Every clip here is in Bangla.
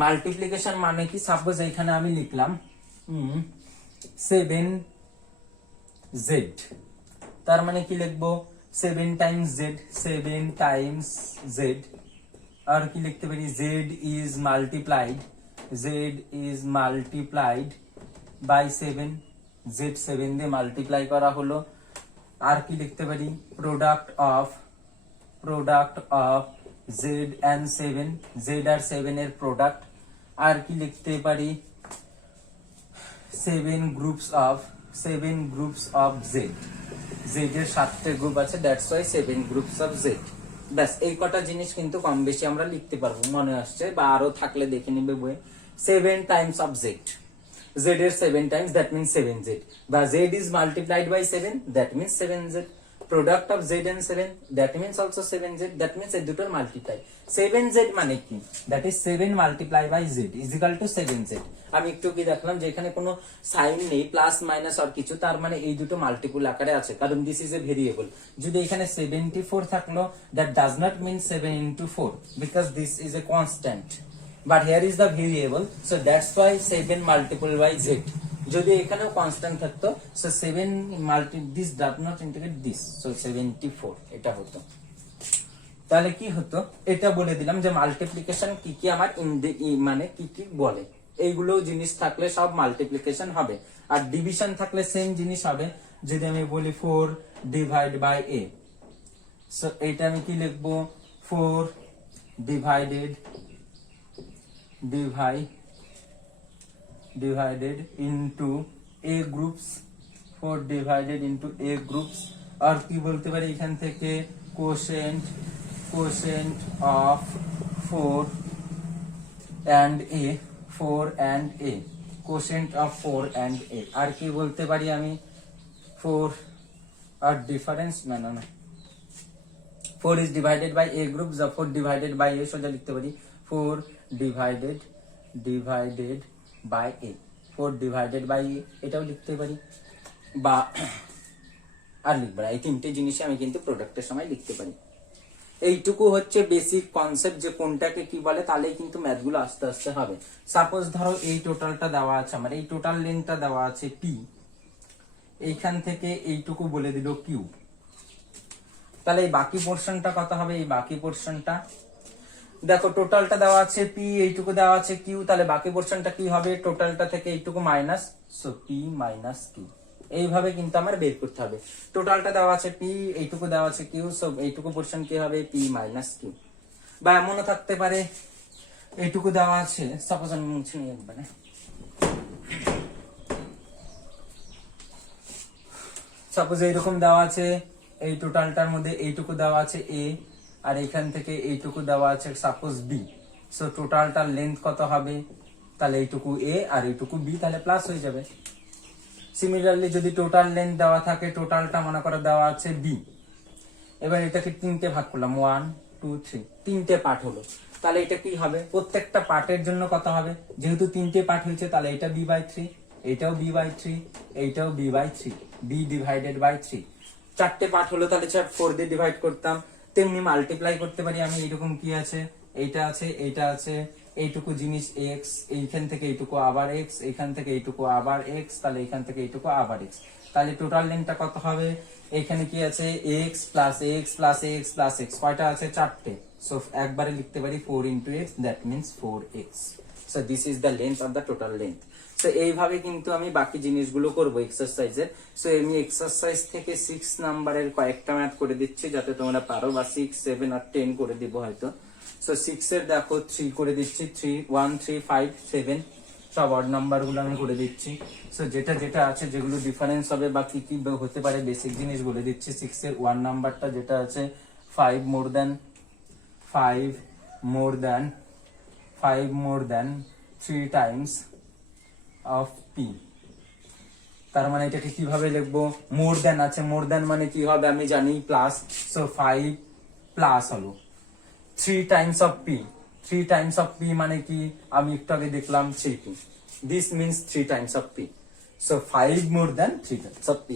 মাল্টিপ্লিকেশন মানে কি, সাপোজ এখানে আমি লিখলাম 7z, তার মানে কি লিখবো 7 টাইমস z, 7 টাইমস z, আর কি লিখতে পারি z is multiplied by 7, z 7 দিয়ে মাল্টিপ্লাই করা হলো। আর কি লিখতে পারি product of z and 7, z আর 7 এর প্রোডাক্ট। আর কি লিখতে পারি 7 গ্রুপস অফ z, z এর 7টে গ্রুপ আছে, that's why 7 groups of z। ব্যাস এই কটা জিনিস কিন্তু কম বেশি আমরা লিখতে পারবো, মনে আসছে বা আরো থাকলে দেখে নিবে বইয়ে। 7 টাইমস অফ z, z এর 7 টাইমস, দ্যাট মিন্স 7z, বা z is multiplied by 7, that means 7z, product of z and 7, that means also 7z, that means এই দুটোর মাল্টিপ্লাই। 7z মানে কি, that is 7 multiply by z is equal to 7z। আমি একটু কি দেখলাম যে এখানে কোনো সাইন নেই, প্লাস মাইনাস আর কিছু, তার মানে এই দুটো মাল্টিপল আকারে আছে, কারণ দিস ইজ এ ভেরিয়েবল। যদি এখানে 74 থাকলো, that does not mean 7 into 4 because this is a constant, but here is the variable, so that's why 7 multiple by z। যদি এখানেও কনস্ট্যান্ট থাকতো, so 7 this does not integrate this, so 74 এটা হতো। তাহলে কি হতো, এটা বলে দিলাম যে মাল্টিপ্লিকেশন কি কি আমার মানে কি কি বলে, এইগুলো জিনিস থাকলে সব মাল্টিপ্লিকেশন হবে। আর ডিভিশন থাকলে সেম জিনিস হবে। যদি আমি বলি 4 ডিভাইড বাই a, সো এইটা আমি কি লিখবো 4 divided into a groups, 4 divided into a groups। আর কি বলতে পারি এখান থেকে quotient of 4 and a, quotient of 4 and a। আর কি বলতে পারি আমি 4 আর ডিফারেন্স না 4 is divided by a group, 4 divided by a, সোজা লিখতে পারি 4 divided by a, 4 divided by a, এটাও লিখতে পারি, বা আর লিখবো না। এই তিনটে জিনিস আমি কিন্তু প্রোডাক্টের সময় লিখতে পারি। এইটুকু হচ্ছে বেসিক কনসেপ্ট যে কোনটাকে কি বলে, তাহলেই কিন্তু ম্যাথগুলো আস্তে আস্তে হবে। সাপোজ ধরো এই টোটালটা দেওয়া আছে আমার, এই টোটাল লেন্থটা দেওয়া আছে p, এইখান থেকে এইটুকু বলে দিল q, তাহলে এই বাকি পোর্শনটা কত হবে, এই বাকি পোর্শনটা দেখো টোটালটা দেওয়া আছে p, এইটুকু দেওয়া আছে q, তাহলে বাকি পোর্শনটা কি হবে, টোটালটা থেকে এইটুকু minus, so p minus q। এইভাবে কিন্তু আমার বের করতে হবে। টোটালটা দেওয়া আছে p, এইটুকু দেওয়া আছে q, সো এইটুকু পোর্শন কি হবে p মাইনাস q। বা এমনও থাকতে পারে এইটুকু দেওয়া আছে, সাপোজ আমি মুছে নিয়ে একবারে, সাপোজ এইরকম দেওয়া আছে, এই টোটালটার মধ্যে এইটুকু দেওয়া আছে a, আর এখান থেকে এইটুকু দেওয়া আছে সাপোজ b, সো টোটালটার লেন্থ কত হবে, তাহলে এইটুকু a আর এইটুকু b, তাহলে প্লাস হয়ে যাবে। সিমিলারলি যদি টোটাল লেন্থ দেওয়া থাকে, টোটালটা মনে করে দেওয়া আছে b, এবার এটাকে তিনটে ভাগ করলাম 1 2 3, তিনটে পার্ট হলো, তাহলে এটা কি হবে, প্রত্যেকটা পার্টের জন্য কত হবে, যেহেতু তিনটে পার্ট হয়েছে তাহলে এটা b/3, এটাও b/3, এইটাও b/3, b ডিভাইডেড বাই 3। চারটে পার্ট হলো, তাহলে 4 দিয়ে ডিভাইড করতাম। তেমনি মাল্টিপ্লাই করতে পারি আমি, এরকম কি আছে, এইটা আছে, এইটা আছে, এইটুকু জিনিস x, এইখান থেকে এইটুকু আবার x, এইখান থেকে এইটুকু আবার x, তাহলে এইখান থেকে এইটুকু আবার x, তাহলে টোটাল লেন্থটা কত হবে, এখানে কি আছে x plus x plus x plus x, কয়টা আছে, চারটে, সো একবারে লিখতে পারি 4 into x, that means 4x। So this is the length of the total length. So এইভাবে কিন্তু আমি বাকি জিনিসগুলো করবো এক্সারসাইজের। সো আমি এক্সারসাইজ থেকে 6 নাম্বারের কয়েকটা ম্যাথ করে দিচ্ছি যাতে তোমরা পারো, বা 6 7 আর 10 করে দিব হয়তো। সো 6 এর দেখো 3 করে দিচ্ছি, 3 1 3 5 7 সব অড নাম্বার গুলো আমি করে দিচ্ছি। সো যেটা যেটা আছে, যেগুলো ডিফারেন্স হবে বা কি কি হতে পারে বেসিক জিনিস বলে দিচ্ছি। 6 এর 1 নাম্বারটা যেটা আছে 5 more than 3 times of p, তার মানে এটাকে কিভাবে লিখবো, মোর দেন আছে, মোর দেন মানে কি হবে আমি জানি প্লাস, সো 5 প্লাস হলো 3 times of p, 3 times of p মানে কি আমি একটু আগে দেখলাম 3p, this means 3 times of p, so 5 more than 3 times of p।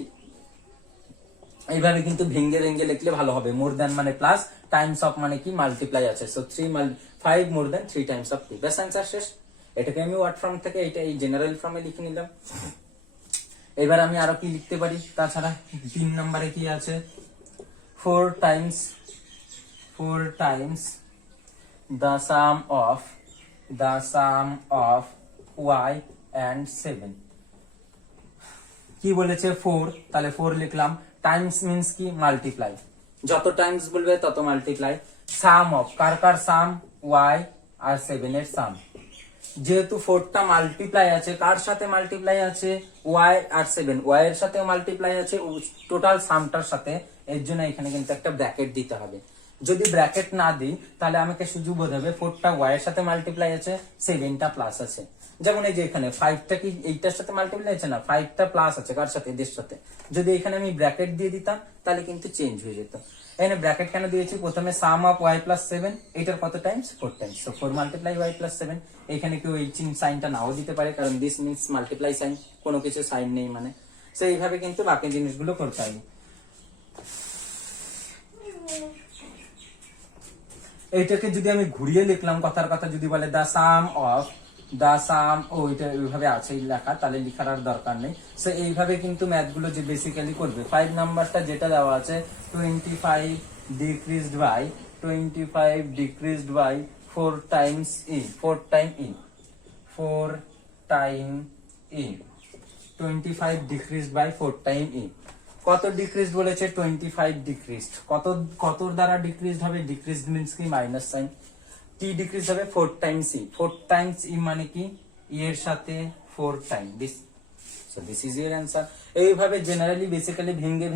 এইভাবে কিন্তু ভেঙ্গে ভেঙ্গে লিখলে ভালো হবে। মোর দ্যান মানে প্লাস, টাইমস অফ মানে কি মাল্টিপ্লাই আছে, so 5 more than 3 times of T, ব্যাস অ্যান্সার শেষ। এটাকে আমি ওয়ার্ড ফর্ম থেকে এটা এই জেনারেল ফর্মে লিখে নিলাম। এবার আমি আরো কি লিখতে পারি তাছাড়া, 3 নম্বরে কি আছে, 4 Times the sum of y and 7, কি বলেছে 4, তাহলে 4 লিখলাম, টাইমস মিন্স কি মাল্টিপ্লাই, যত টাইমস বলবে তত multiply, some of car car some, y আর 7 এর সাম, যেহেতু 4টা মাল্টিপ্লাই আছে, কার সাথে মাল্টিপ্লাই আছে, y আর 7, y এর সাথে মাল্টিপ্লাই আছে টোটাল সামটার সাথে, এর জন্য এখানে কিন্তু একটা ব্র্যাকেট দিতে হবে। যদি ব্র্যাকেট না দিই তাহলে আমাকে শুধু বোঝাবে 4টা y এর সাথে মাল্টিপ্লাই আছে, 7টা প্লাস আছে। যেমন এই যে এখানে 5টা কি 8টার সাথে মাল্টিপ্লাই আছে না, 5টা প্লাস আছে কার সাথে, এদের সাথে। যদি এখানে আমি ব্র্যাকেট দিয়ে দিতাম তাহলে কিন্তু চেঞ্জ হয়ে যেত। এখানে ব্র্যাকেট কেন দিয়েছি, প্রথমে সাম অফ y প্লাস 7, এটার কত Times, 4 Times, so 4 multiply y plus 7। এখানে কেউ এই সাইনটা নাও দিতে পারে, কারণ দিস মিন্স মাল্টিপ্লাই সাইন, কোনো কিছু সাইন নেই মানে। সো এইভাবে কিন্তু বাকি জিনিসগুলো করতে হবে। এইটাকে যদি আমি ঘুরিয়ে লিখলাম, কথার কথা যদি বলে দা সাম, ও এটা এইভাবে আছে লেখা, তাহলে লিখার আর দরকার নেই। সো এইভাবে কিন্তু ম্যাথ গুলো যে বেসিক্যালি করবে। 5 নাম্বারটা যেটা দেওয়া আছে, 25 decreased by 4 times E, 4 time E, 25 decreased by 4 time E. কত ডিক্রিজড বলেছে, 25 ডিক্রিজড, কত দ্বারা ডিক্রিজড হবে, ডিক্রিজড মিন্স কি মাইনাস সাইন, টি ডিক্রিজ হবে 4 টাইমস ই, 4 টাইমস ই মানে কি ই এর সাথে 4 time this, so this is your answer. এইভাবে জেনারেলি বেসিক্যালি ভেঙ্গে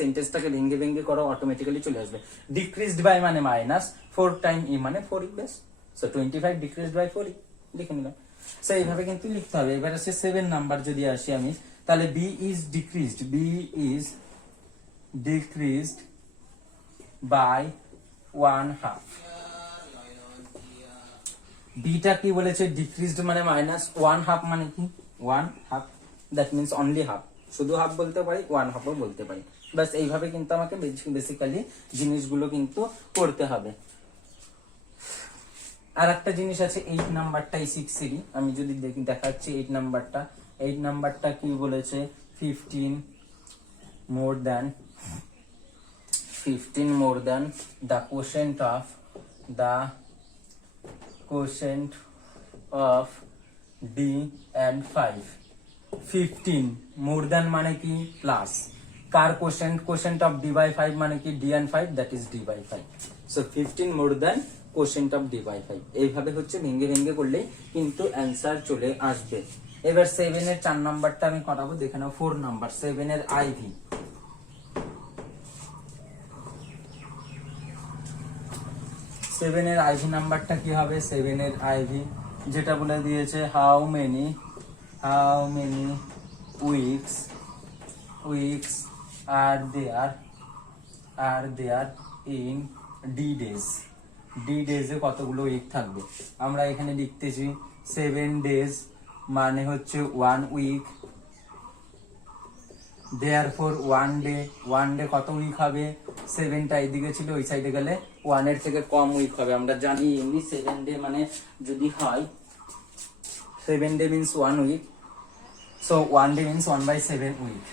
সেন্টেন্সটাকে ভেঙ্গে করো, অটোমেটিক্যালি চলে আসবে। ডিক্রিজড বাই মানে মাইনাস, 4 টাইম ই মানে 4 ই বেস, সো 25 ডিক্রিজড বাই 4 ই লিখে নিলাম। সো এইভাবে কিন্তু লিখতে হবে। এবার আছে 7 নাম্বার, যদি আসি আমি, তাহলে b is decreased by 1/2। Beta কি বলেছে, ডিক্রিজড মানে মাইনাস, 1/2 মানে কি 1/2, দ্যাট মিন্স অনলি হাফ, শুধু হাফ বলতে পারি, 1/2 ও বলতে পারি। বাস এইভাবে কিন্তু আমাকে বেসিক্যালি জিনিসগুলো কিন্তু করতে হবে। আর একটা জিনিস আছে, 8 নাম্বারটাই শিখছিলি, আমি যদি দেখাচ্ছি 8 নাম্বারটা কি বলেছে, 15 more than the quotient of d and 5। 15 more than মানে কি plus, car quotient of d by 5 মানে কি d and 5, that is d by 5, so 15 more than quotient of d by 5। এইভাবে হচ্ছে ভেঙ্গে করলেই কিন্তু অ্যান্সার চলে আসবে। এবার 7 এর 4 নাম্বারটা আমি করাবো, দেখে নাও 4 নাম্বার, 7 এর আইভি। 7 এর আইভি নাম্বারটা কি হবে, 7 এর আইভি যেটা বলে দিয়েছে, how many weeks are there in D ডেজে কতগুলো উইক থাকবে। আমরা এখানে লিখতেছি 7 ডেজ মানে হচ্ছে 1 উইক, therefore 1 ডে কত উইক হবে, 7টা এইদিকে ছিল, ওই সাইডে গেলে 1 এর থেকে কম উইক হবে। আমরা জানি এমনি 7 ডে মানে যদি হয়, 7 day means 1 week, so 1 day means 1/7 week.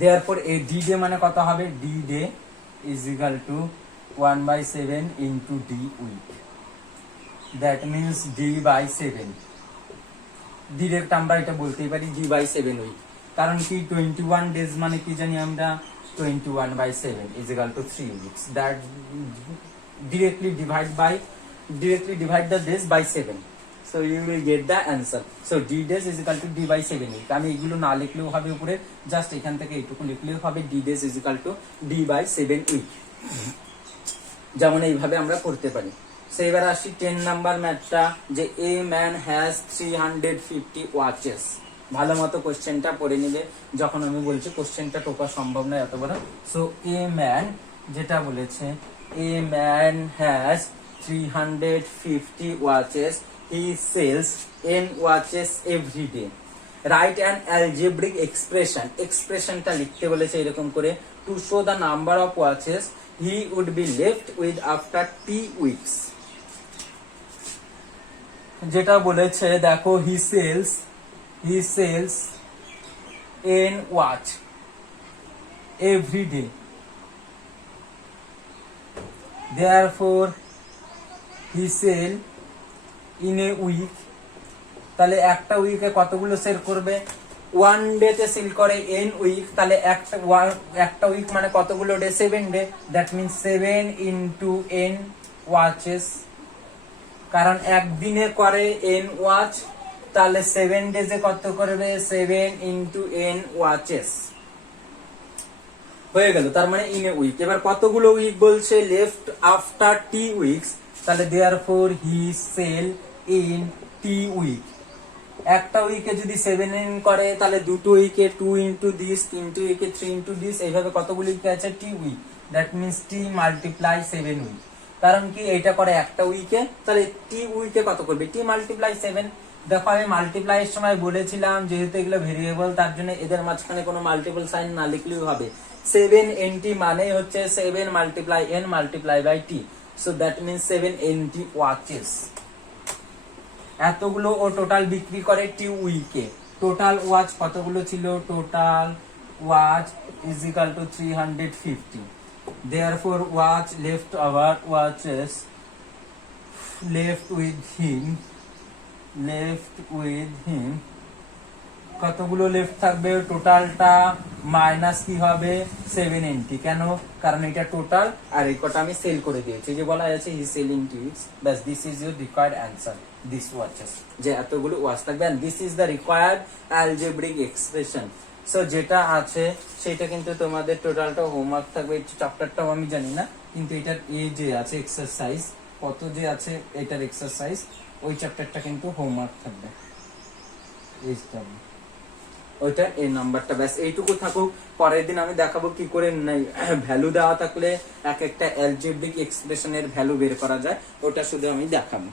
therefore a d day মানে কত হবে, d day is equal to 1/7 into d week, that means d by 7। Direct আমরা এটা বলতেই পারি d by 7 উইক, কারণ কি 21 ডেজ মানে কি জানি আমরা, 21/7 is equal to 3 weeks, that directly divide the days by 7, so you will get the answer, so d days is equal to d by 7 week। আমি এগুলো না লিখলেও হবে উপরে, জাস্ট এখান থেকে এইটুকু লিখলেও হবে, d days is equal to d by 7 week, যেমন এইভাবে আমরা করতে পারি। এবার আসি 10 নাম্বার ম্যাথটা, যে এ ম্যান হ্যাজ 350 ওয়াচেস। ভালো মতো কোশ্চেনটা পড়ে নিলে, যখন আমি বলছি কোশ্চেনটা টোকা সম্ভব নয় এত বড়। সো এ ম্যান যেটা বলেছে, a man has 350 watches, he sells n watches every day. Right an algebraic expression, এক্সপ্রেশনটা লিখতে বলেছে এরকম করে, to show the number of watches he would be left with after T weeks. যেটা বলেছে দেখো, he sells N watch every day, therefore he sell in a week। তাহলে একটা উইকে কতগুলো সেল করবে? ওয়ান ডে তে সেল করে এন উইক, তাহলে একটা উইক মানে কতগুলো day? 7 day, that means 7 into N watches, কারণ একদিনে করে এন ওয়াচ, তাহলে 7 ডেজে কত করবে? 7 ইনটু এন ওয়াচেস হয়ে গেল, তার মানে ইন এ উইক। এবার কতগুলো উইক বলছে? লেফট আফটার টি উইকস, তাহলে therefore he sell in t week. একটা উইকে যদি 7 ইন করে, তাহলে দুটো উইকে 2 ইনটু দিস, তিনটে উইকে 3 ইনটু দিস, এইভাবে কতগুলো উইক আছে? T week, that means T multiply 7 week. কারণ কি এটা করে একটা উইকে, তাহলে টি উইকে কত করবে? টি মাল্টিপ্লাই 7। দেখো আমি মাল্টিপ্লাই এর সময় বলেছিলাম যেহেতু এগুলো ভেরিয়েবল, তার জন্য এদের মাঝখানে কোনো মাল্টিপল সাইন না লিখলেও হবে। 7 nt মানে হচ্ছে 7 multiply n multiply by t, so that means 7 nt watches. এতগুলো ও টোটাল বিক্রি করে টি উইকে। টোটাল ওয়াচ কতগুলো ছিল? Total watch is equal to 350। Therefore watch left our watches left with him কতগুলো লেফট থাকবে? টোটালটা মাইনাস কি হবে? 7 nt। কেন? কারণ এটা টোটাল আর এই কটা আমি সেল করে দিয়েছি, যে বলা আছে হি সেলিং টু উইকস। বাস, this is your required answer, this watches, যে এতগুলো ওয়াচ থাকবে, and this is the required algebraic expression. So যেটা আছে সেটা কিন্তু তোমাদের টোটালটা হোমওয়ার্ক থাকবে। এই চ্যাপ্টারটাও আমি জানি না, কিন্তু এটার এই যে আছে এক্সারসাইজ, কত যে আছে এটার এক্সারসাইজ, ওই চ্যাপ্টারটা কিন্তু হোমওয়ার্ক থাকবে। ওইটা এই নাম্বারটা, ব্যাস এইটুকু থাকুক। পরের দিন আমি দেখাবো কি করে ভ্যালু দেওয়া থাকলে এক একটা অ্যালজেব্রিক এক্সপ্রেশনের ভ্যালু বের করা যায়, ওটা শুধু আমি দেখাবো।